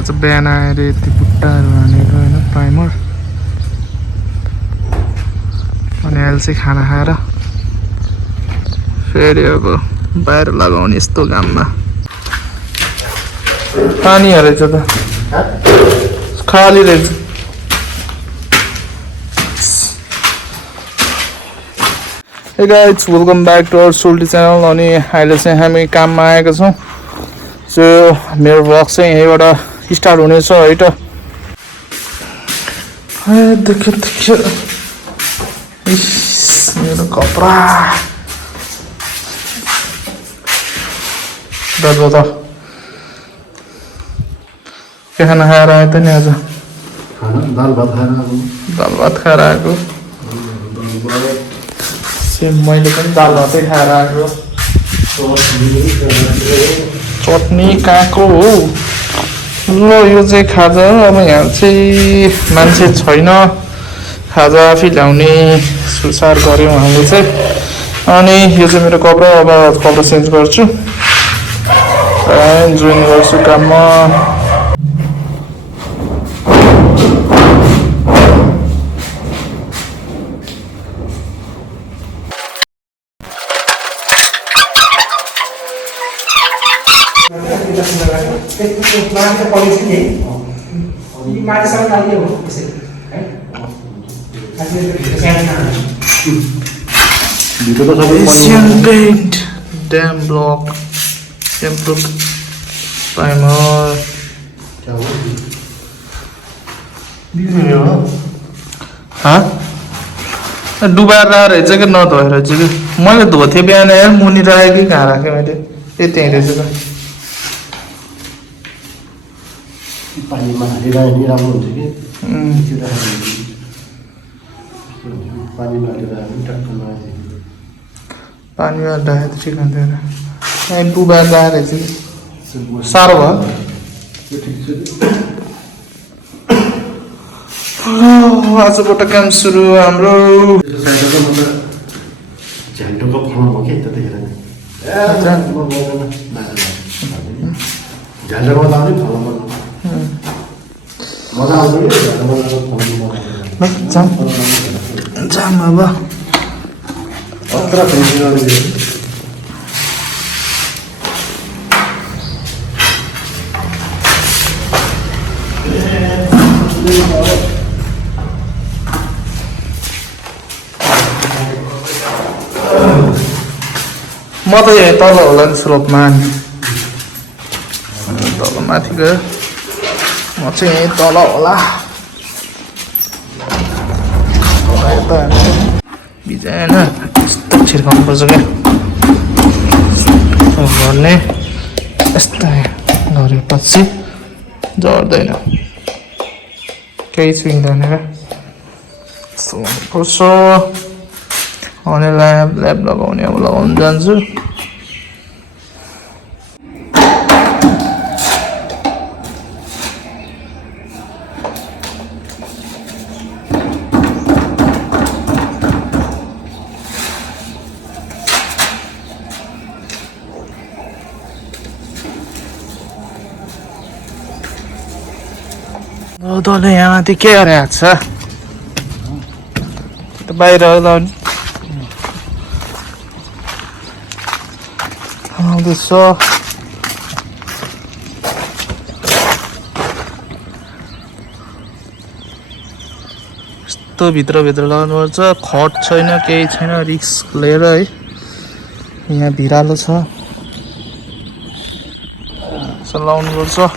आज बिहान आएर यति बुट्टाहरू हानेको होइन प्राइमर अनि अहिले चाहिँ खाना खाएर फेरि अब बाहिर लगाउने यस्तो घाममा पानी रहेछ त खाली रहेछ Hey guys, welcome back to our Sulty channel अनि अहिले चाहिँ हामी काममा आएका छौँ सो मेरो भ्लग चाहिँ यहीँबाट स्टार्ट हुनेछ है त देखियो मेरो कपडा दाजु त के खाना खाएर आयो त नि आज दाल भात खाएर आएको मैले पनि दाल भातै खाएर आएको चटनी कहाँको हो ल यो चाहिँ खाजा अब यहाँ चाहिँ मान्छे छैन खाजा आफै ल्याउने सुसार गऱ्यौँ हामीले चाहिँ अनि यो चाहिँ मेरो कपडा अब कपडा चेन्ज गर्छु जोइन गर्छु काममा Asian Paint Dam Block Shampoo Primer हाँ डुबाएर रहेछ कि नधोएर चाहिँ मैले धोथेँ बिहान यार मुनि राखेँ कि कहाँ राखेँ मैले त्यही रहेछ त पानीमा हालेर नि राम्रो हुन्छ कि पानीमा हालेर टक्क नआए पानीमा राखेँ त ठिक हुन्थेन यहाँ डुबाएर राखेको रहेछ कि साह्रो भयो आजबाट काम सुरु हाम्रो झ्यान्टोको फर्म हो कि त्यतिखेर झ्यान्टोमा लाउने फर्म मजा आउँछ कि जाम अब अत्र फेरि म त यहाँ तल होला नि स्लोपमा तल माथि गयो म चाहिँ यहीँ तल होला यता बिजाएन यस्तो छिर्काउनु पर्छ क्या गर्ने यस्तो गरेपछि झर्दैन केही छुइँदैन क्या यस्तो गर्नुपर्छ अनि ल्याब लगाउने अब लगाउनु जान्छु तँले यहाँ माथि के गरेको छ बाहिर लाउने आउँदैछ यस्तो भित्रभित्र लगाउनुपर्छ खट छैन केही छैन रिस्क लिएर है यहाँ भिरालो छ यसो लाउनुपर्छ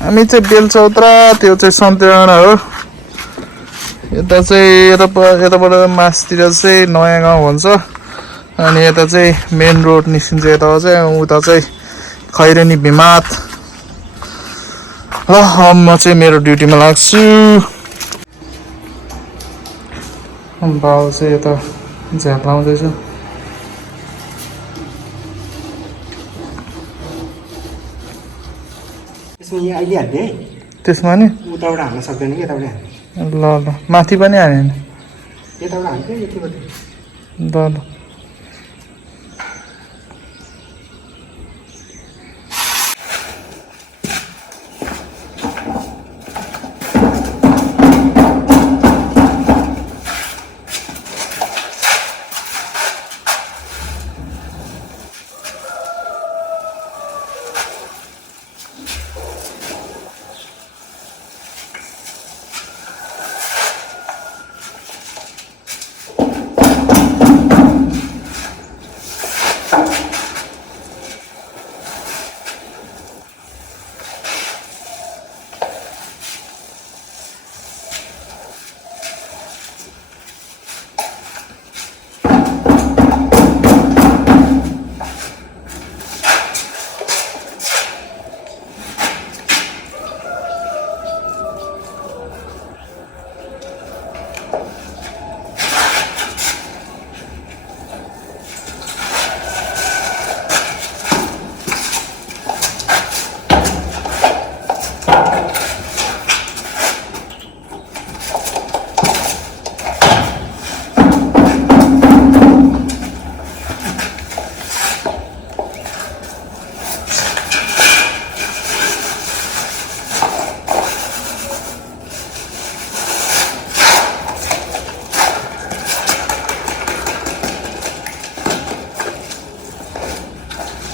हामी चाहिँ बेलचौत्रा त्यो चाहिँ सन्तेडाँडा हो यता चाहिँ यताबाट मासतिर चाहिँ नयाँ गाउँ भन्छ अनि यता चाहिँ मेन रोड निस्किन्छ यता चाहिँ उता चाहिँ खैरेनी भिमात ल अब म चाहिँ मेरो ड्युटीमा लाग्छु बाउ चाहिँ यता झ्याप लाउँदैछ त्यसमा यहाँ अहिले हाल्ने है त्यसमा नि उताबाट हाल्न सक्दैन कि यताबाट हाल्ने ल ल माथि पनि हाल्यो नि यताबाट हाल्छ यतिबाट ल ल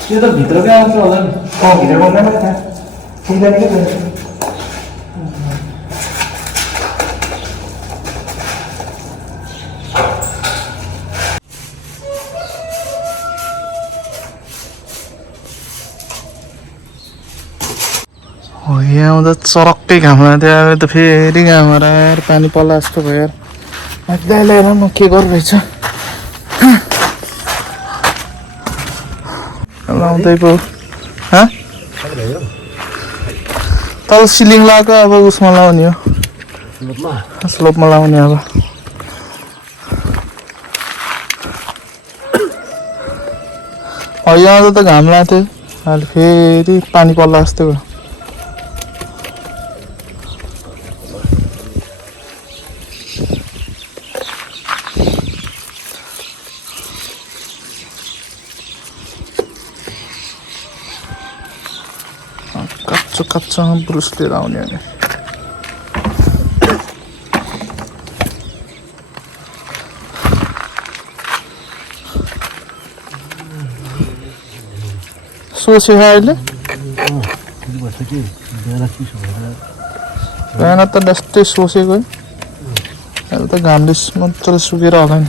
यो त भित्रकै आउँछ होला नि भित्र बन्दैन त सिधा नै के हो यहाँ आउँदा चरक्कै घाम लाग्थ्यो अब त फेरि घाम आएर पानी पर्ला जस्तो भयो यार मजाले ल्याएर म के गरिरहेछ लाउँदै पो तल सिलिङ लगाएको अब उसमा लाउने हो स्लोपमा लाउने अब यहाँ आउँदा त घाम लाग्थ्यो अहिले फेरि पानी पर्ला जस्तो भयो कच्चा ब्रुस लिएर आउने अनि सोच्यो अहिले बिहान त डस्टै सोचेको अहिले त घामले मजाले सुकेर होला नि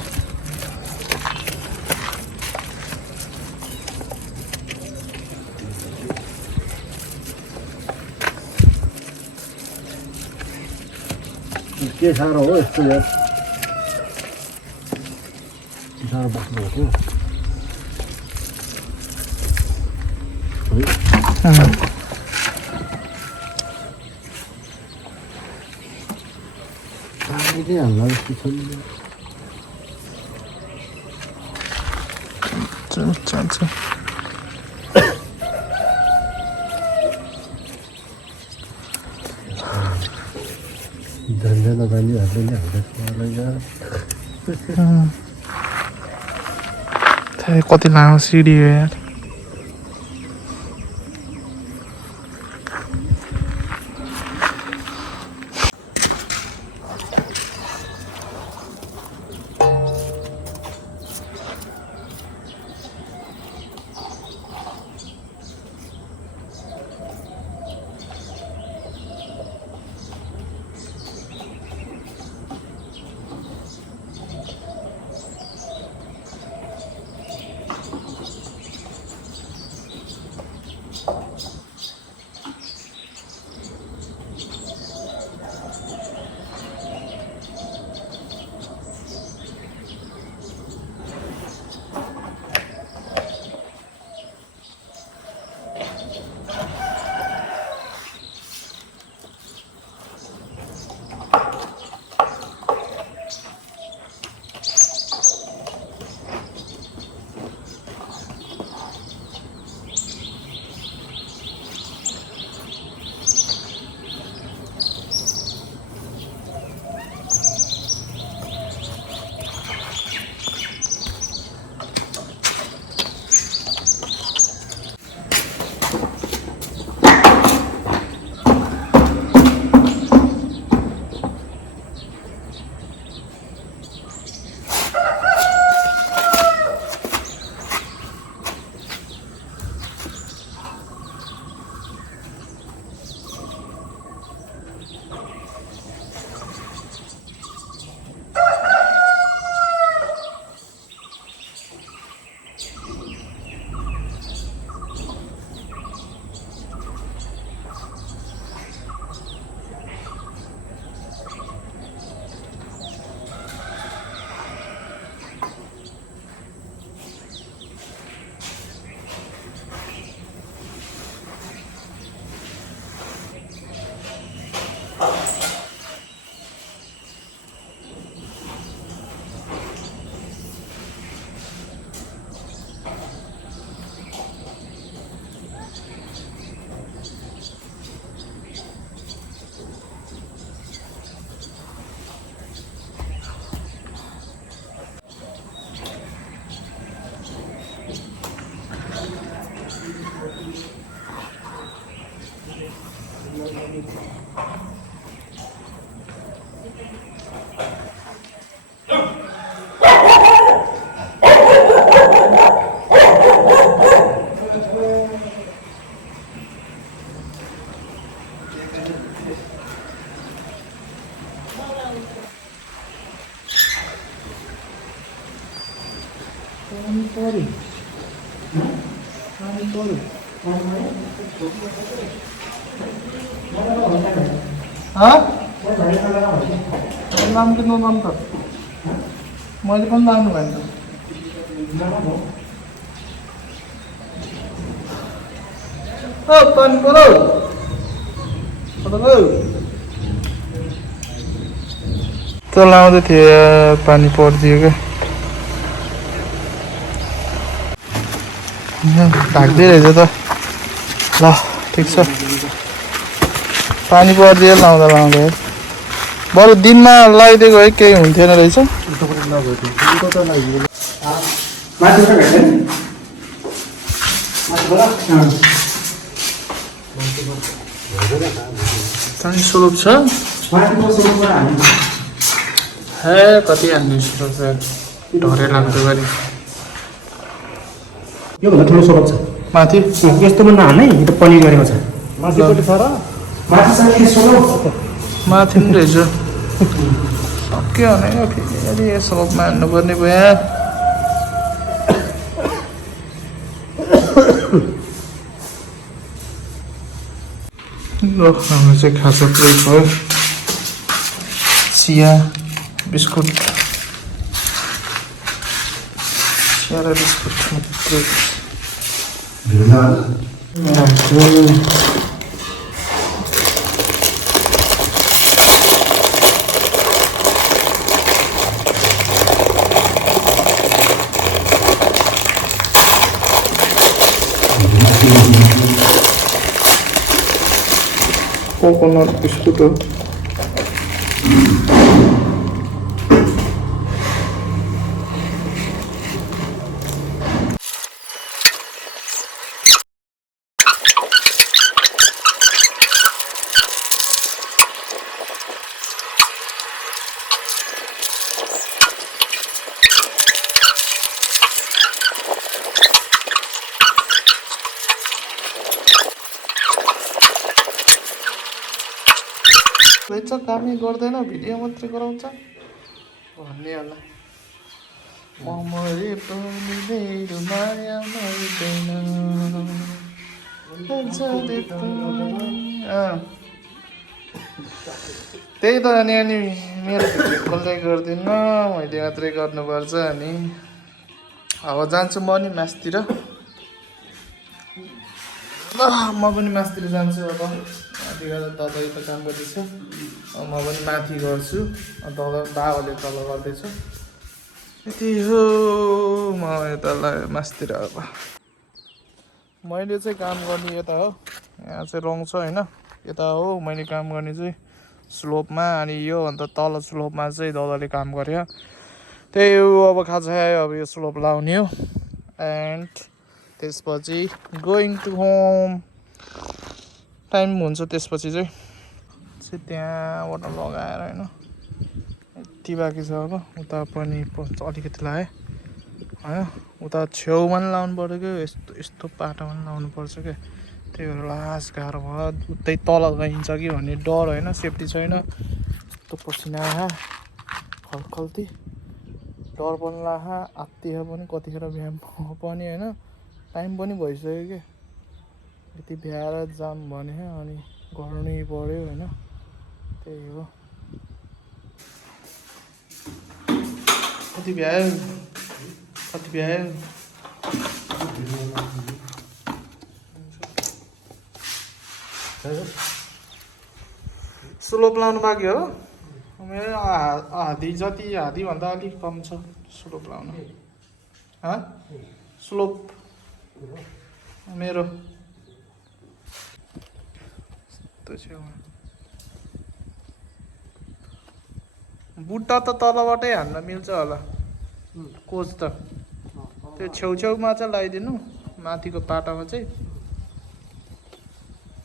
के साह्रो हो यस्तो यार साह्रो बस्नुभएको पानीले हाल्ला जस्तो छ नि चाहन्छ झन्झा नजाने हाल्दैन कति लामो सिडी हो यार नाम किन नाम त मैले पनि लानु भएन पानी पऱ्यो त लाउँदै थिएँ पानी परिदियो क्या ढाक्दै रहेछ त ल ठिक छ पानी परिदियो लाउँदा लाउँदा बरु दिनमा लगाइदिएको है केही हुन्थेन रहेछ पानी स्लोप छ हे कति हाल्ने ढरे लाग्दो गरी योभन्दा ठुलो सोलक छ माथि यस्तोमा नहाल्ने यो त पनिर गरेको छ माथिपट्टि छ र माथि छ कि सोलक माथि पनि रहेछ सक्यो भने फेरि स्लोपमा हान्नुपर्ने भयो ल हाम्रो चाहिँ खाजा ब्रेक भयो चिया बिस्कुट चिया र बिस्कुट ब्रेक कोकोनट बिस्कुट हो रहेछ कामै गर्दैन भिडियो मात्रै गराउँछ भन्ने होला मरे पनि मेरो माया मर्दैन त्यही त अनि मेरो भिडियो कसले गर्दिन मैले मात्रै गर्नुपर्छ अनि अब जान्छु म नि मासतिर ल म पनि मासतिर जान्छु अब माथि गएर दादा त काम गर्दैछ म पनि माथि गर्छु दादा बाबाले तल गर्दैछ यति हो म यता मासतिर अब मैले चाहिँ काम गर्ने यता हो यहाँ चाहिँ रङ छ होइन यता हो मैले काम गर्ने चाहिँ स्लोपमा अनि यो अन्त तल स्लोपमा चाहिँ दादाले काम गर्यो त्यही हो अब खाजा खायो अब यो स्लोप लाउने हो एन्ड त्यसपछि गोइङ टु होम टाइम हुन्छ त्यसपछि चाहिँ त्यहाँबाट लगाएर होइन यति बाँकी छ अब उता पनि अलिकति लगाएँ होइन उता छेउमा पनि लाउनु पऱ्यो क्या यस्तो यस्तो पाटामा पनि लाउनु पर्छ क्या त्यही भएर लास गाह्रो भयो उतै तल गइन्छ कि भन्ने डर होइन सेफ्टी छैन यस्तो पसिना खल्ती डर पनि लाहा आत्तियो पनि कतिखेर बिहान पनि होइन टाइम पनि भइसक्यो क्या यति भ्याएर जाम भने अनि गर्नै पऱ्यो होइन त्यही हो कति भ्यायो स्लोप लाउनु बाँकी हो मेरो हादी जति हादीभन्दा अलिक कम छ स्लोप लाउनु स्लोप मेरो बुट्टा त तलबाटै हान्न मिल्छ होला कोच त त्यो छेउछेउमा चाहिँ लगाइदिनु माथिको पाटामा चाहिँ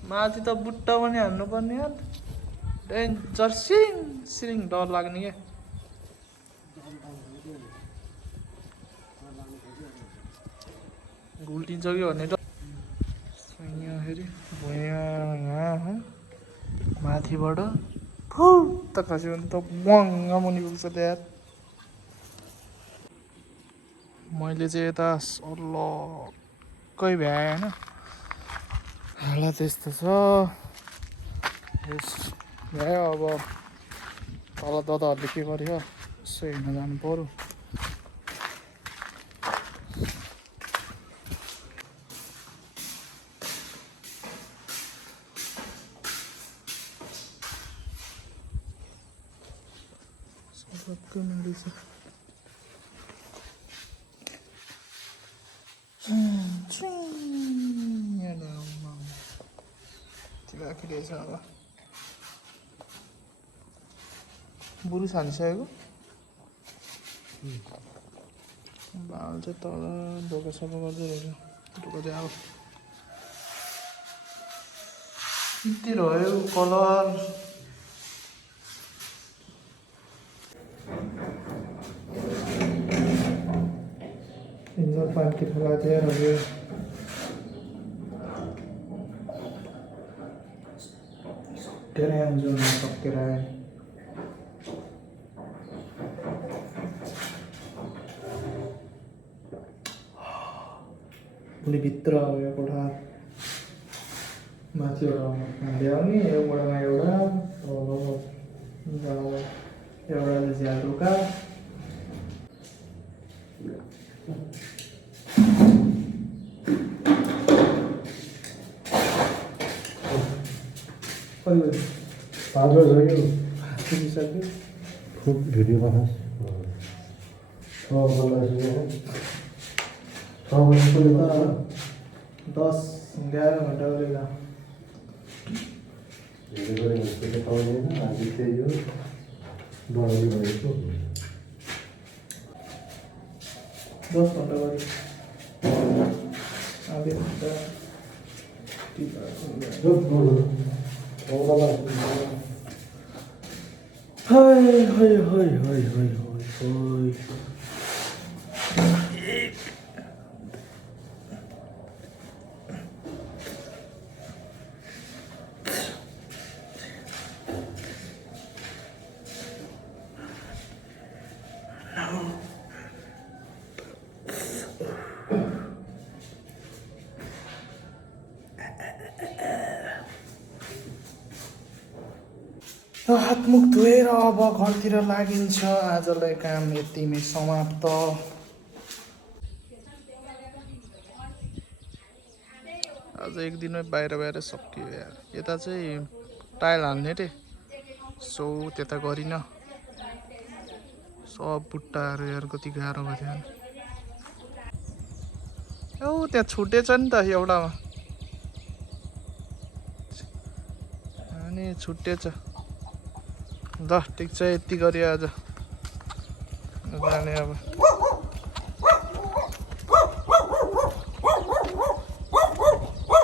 माथि त बुट्टा पनि हान्नुपर्ने यार डेन्जर सिरिङ डर लाग्ने क्या घुल्टिन्छ कि भन्ने डर फेरि यहाँ माथिबाट फुत्त खस्यो भने त मङ्गा मुनि पुग्छ त यार मैले चाहिँ यता सल्लकै भ्याएँ होइन हालत यस्तो छ भ्यायो अब तल दादाहरूले के गर्यो यसो हेर्न जानु पर्यो सबको मेडी छ राखिरहेछ अब बुरुस हानिसकेको बाल चाहिँ तल ढोका सफा गर्दै रहेछ ढोका चाहिँ अब यति रह्यो कलर इंजन पाइप की ठुला दिया रह्यो तेरे इंजन में पक्के रहे भोलि भित्र आयो कोठा माथि एउटा ल्याउने एउटामा एउटा एउटा झ्याल ढोका पाँच बजे पुगिसक्यो खूब भिडियो बनास 6 बजे 10-11 घन्टा गरेर दस घन्टा गरे आधी घन्टा हाय हाय हाय हाय हाय हाय हातमुख धोएर अब घरतिर लागिन्छ आजलाई काम यतिमै समाप्त आज एक दिनमै बाहिर सकियो यार यता चाहिँ टाइल हाल्ने रे सो त्यता गरिन सब बुट्टाहरू यार कति गाह्रो भयो औ त्यहाँ छुटेछ नि त एउटामा अनि छुटेछ ल ठिक छ यति गरी आज जाने अब